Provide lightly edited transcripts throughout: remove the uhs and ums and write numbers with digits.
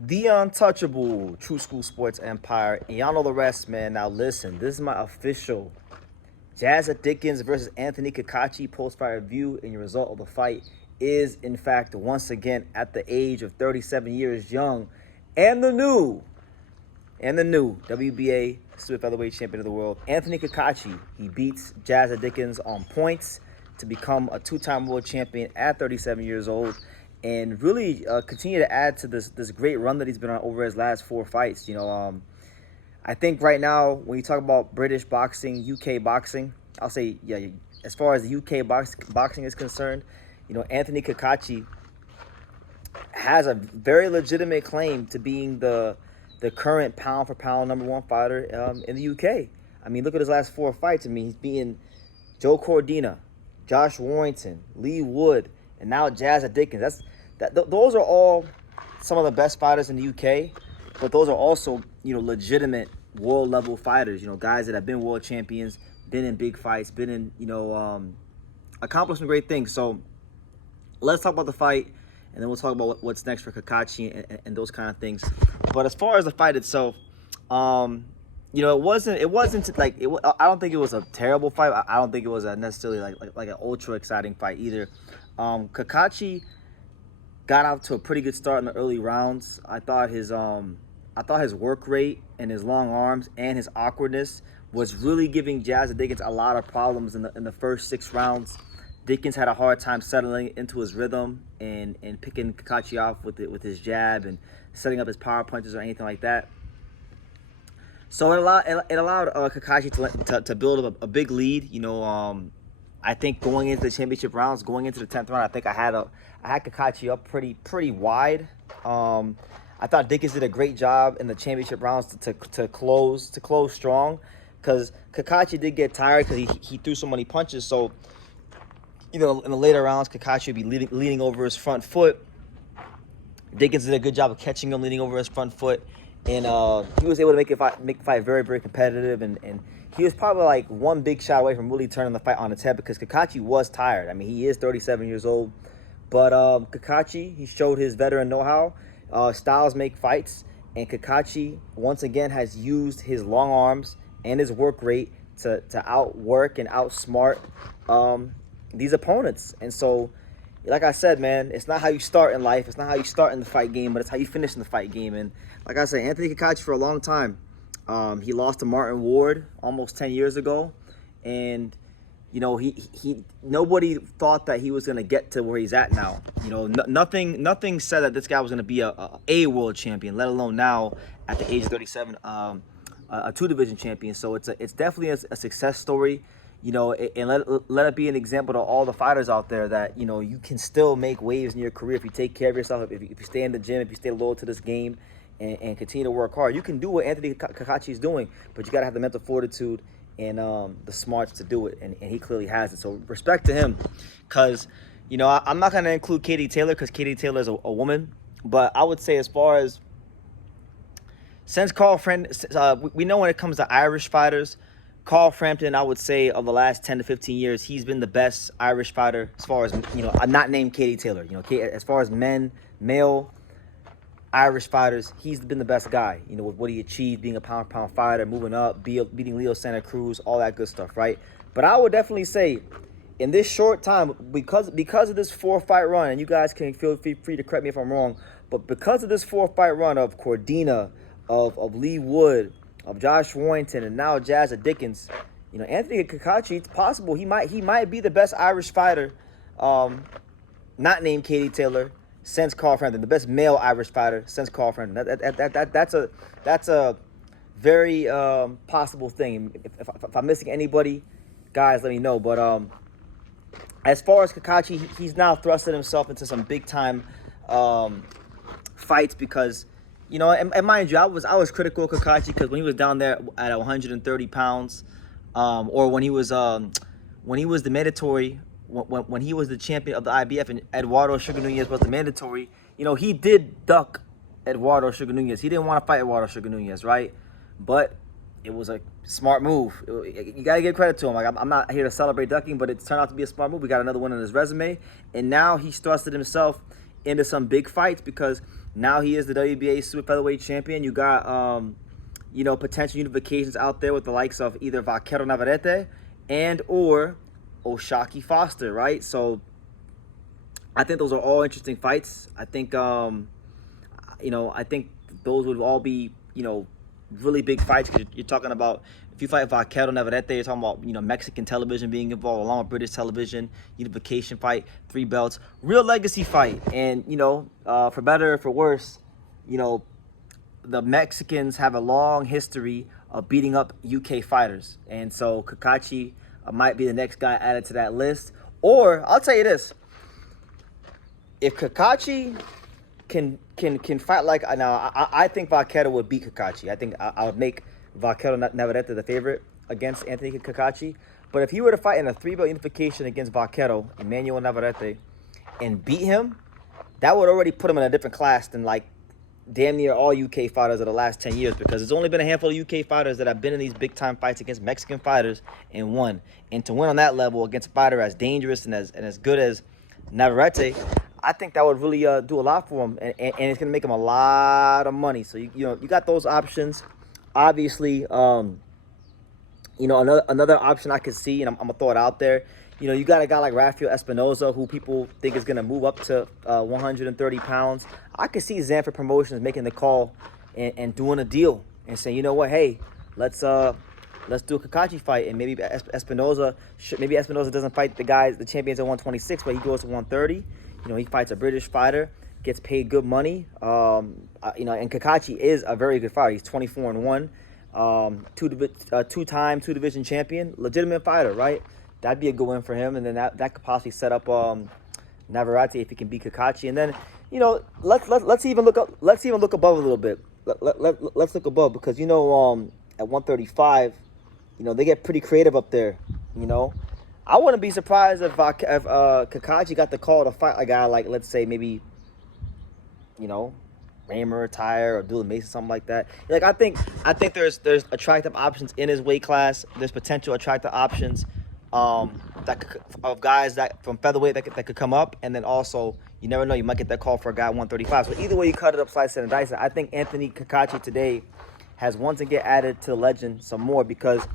The untouchable True School Sports Empire. And y'all know the rest, man. Now listen, this is my official Jazza Dickens versus Anthony Kakachi post-fight review, and your result of the fight is, in fact, once again at the age of 37 years young, and the new WBA super featherweight champion of the world, Anthony Kakachi. He beats Jazza Dickens on points to become a two-time world champion at 37 years old, and really continue to add to this great run that he's been on over his last four fights. I think right now, when you talk about British boxing, UK boxing, I'll say, yeah, as far as the UK boxing is concerned, Anthony Kakachi has a very legitimate claim to being the current pound for pound #1 fighter in the UK. I mean, look at his last four fights. I mean, he's beating Joe Cordina, Josh Warrington, Lee Wood, and now Jazza Dickens. Those are all some of the best fighters in the UK, but those are also, legitimate world level fighters, guys that have been world champions, been in big fights, been in, accomplished some great things. So let's talk about the fight, and then we'll talk about what's next for Kakachi and those kind of things. But as far as the fight itself, it wasn't like I don't think it was a terrible fight. I don't think it was necessarily like an ultra exciting fight either. Kakachi got out to a pretty good start in the early rounds. I thought his work rate and his long arms and his awkwardness was really giving Jazza Dickens a lot of problems in the first 6 rounds. Dickens had a hard time settling into his rhythm and picking Kakachi off with his jab and setting up his power punches or anything like that. So it allowed Kakachi to build a big lead. I think going into the championship rounds, going into the 10th round, I think I had Kakachi up pretty wide. I thought Dickens did a great job in the championship rounds to close strong, because Kakachi did get tired because he threw so many punches. So in the later rounds, Kakachi would be leaning over his front foot. Dickens did a good job of catching him leaning over his front foot, and he was able to make the fight very, very competitive, and he was probably like one big shot away from really turning the fight on its head, because Kakachi was tired. I mean, he is 37 years old, but Kakachi, he showed his veteran know-how. Styles make fights, and Kakachi once again has used his long arms and his work rate to outwork and outsmart these opponents. And so, like I said, man, it's not how you start in life, it's not how you start in the fight game, but it's how you finish in the fight game. And like I said, Anthony Kakachi, for a long time, he lost to Martin Ward almost 10 years ago, and he nobody thought that he was going to get to where he's at now. Nothing said that this guy was going to be a world champion, let alone now at the age of 37, a 2-division champion. So it's definitely a success story. And let it be an example to all the fighters out there that, you can still make waves in your career if you take care of yourself, if you stay in the gym, if you stay loyal to this game, and continue to work hard. You can do what Anthony Kakachi is doing, but you got to have the mental fortitude and the smarts to do it, and he clearly has it. So respect to him, because, I'm not going to include Katie Taylor, because Katie Taylor is a woman, but I would say, as far as, since Carl Frampton, we know when it comes to Irish fighters, Carl Frampton, I would say, of the last 10 to 15 years, he's been the best Irish fighter as far as, I'm not named Katie Taylor. As far as male Irish fighters, he's been the best guy, with what he achieved, being a pound-for-pound fighter, moving up, beating Leo Santa Cruz, all that good stuff, right? But I would definitely say, in this short time, because of this 4-fight run, and you guys can feel free to correct me if I'm wrong, but because of this 4-fight run of Cordina, of Lee Wood, of Josh Warrington, and now Jazza Dickens, Anthony Kakachi, it's possible he might be the best Irish fighter, not named Katie Taylor, since Carl Frampton, the best male Irish fighter since Carl Frampton. That's a very possible thing. If I'm missing anybody, guys, let me know. But as far as Kakachi, he's now thrusted himself into some big time fights, because, and mind you, I was critical of Kakachi, because when he was down there at 130 pounds, or when he was the mandatory, when he was the champion of the IBF and Eduardo Sugar Nunez was the mandatory, he did duck Eduardo Sugar Nunez. He didn't want to fight Eduardo Sugar Nunez, right? But it was a smart move. You got to give credit to him. Like, I'm not here to celebrate ducking, but it turned out to be a smart move. We got another one on his resume, and now he's thrusted himself into some big fights, because Now he is the WBA super featherweight champion. You got you know, potential unifications out there with the likes of either Vaquero Navarrete and or O'Shaquie Foster, right? So I think those are all interesting fights. I think you know, I think those would all be, you know, really big fights, because you're talking about, if you fight Vaquero Navarrete, you're talking about, you know, Mexican television being involved along with British television, unification fight, 3 belts, real legacy fight. And, you know, for better or for worse, you know, the Mexicans have a long history of beating up UK fighters. And so Kakachi might be the next guy added to that list. Or, I'll tell you this, if Kakachi can fight like, now I think Vaquero would beat Kakachi. I think I would make Vaquero Navarrete the favorite against Anthony Kakachi. But if he were to fight in a 3-belt unification against Vaquero, Emmanuel Navarrete, and beat him, that would already put him in a different class than like damn near all UK fighters of the last 10 years, because there's only been a handful of UK fighters that have been in these big time fights against Mexican fighters and won. And to win on that level against a fighter as dangerous and as good as Navarrete, I think that would really do a lot for him, and it's gonna make him a lot of money. So you know, you got those options. Obviously, you know, another option I could see, and I'm gonna throw it out there. You know, you got a guy like Rafael Espinoza, who people think is gonna move up to 130 pounds. I could see Zanford Promotions making the call and doing a deal and saying, you know what, hey, let's do a Kakachi fight, and maybe Espinoza doesn't fight the champions at 126, but he goes to 130. You know, he fights a British fighter, gets paid good money. You know, and Kakachi is a very good fighter. He's 24-1, two-time two-division champion, legitimate fighter, right? That'd be a good win for him, and then that could possibly set up Navarrete if he can beat Kakachi. And then, you know, let's even look above a little bit. Let's look above, because, you know, at 135, you know, they get pretty creative up there. You know, I wouldn't be surprised if Kakachi got the call to fight a guy like, let's say, maybe, you know, Raymer, Tyre, or Abdullah Mason, something like that. Like, I think there's attractive options in his weight class. There's potential attractive options of guys that from featherweight that could come up, and then also you never know, you might get that call for a guy at 135. So either way you cut it up, slice it and dice it, I think Anthony Kakachi today has once again added to the legend some more, because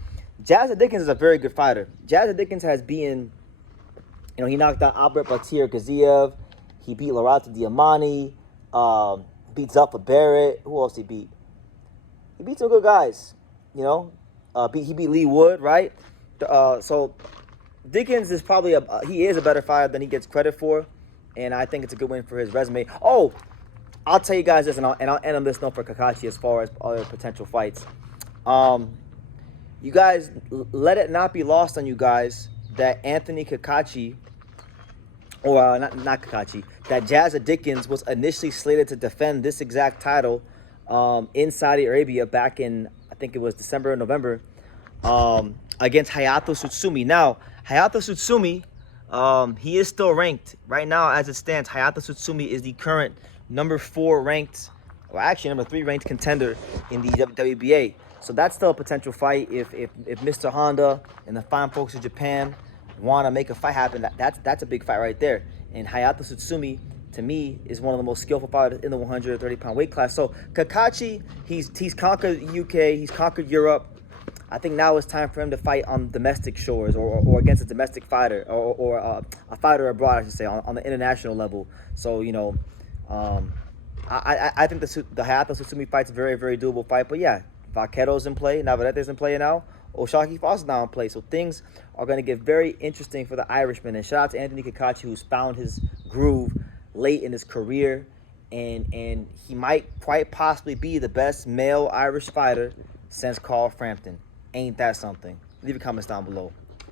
Jazza Dickens is a very good fighter. Jazza Dickens has beaten, you know, he knocked out Albert Batir Gaziev, he beat Larato Diamani, beat Zalfa Barrett. Who else he beat? He beat some good guys, you know. He beat Lee Wood, right? So Dickens is probably he is a better fighter than he gets credit for, and I think it's a good win for his resume. Oh, I'll tell you guys this, and I'll end on this note for Kakachi as far as other potential fights. You guys, let it not be lost on you guys that Anthony Kakachi, or not Kakachi, that Jazza Dickens was initially slated to defend this exact title in Saudi Arabia back in, I think it was December or November, against Hayato Tsutsumi. Now, Hayato Tsutsumi, he is still ranked. Right now, as it stands, Hayato Tsutsumi is the current number 4 ranked, or actually number 3 ranked contender in the WBA. So that's still a potential fight if Mr. Honda and the fine folks of Japan want to make a fight happen. That's a big fight right there. And Hayato Tsutsumi, to me, is one of the most skillful fighters in the 130-pound weight class. So Kakachi, he's conquered the UK, he's conquered Europe. I think now it's time for him to fight on domestic shores, or against a domestic fighter, or a fighter abroad, I should say, on the international level. So, you know, I think the Hayato Tsutsumi fight's a very, very doable fight. But yeah, Vaquero's in play, Navarrete's in play now, O'Shaquie Foster's now in play. So things are going to get very interesting for the Irishman. And shout out to Anthony Kakachi, who's found his groove late in his career, and he might quite possibly be the best male Irish fighter since Carl Frampton. Ain't that something? Leave your comments down below.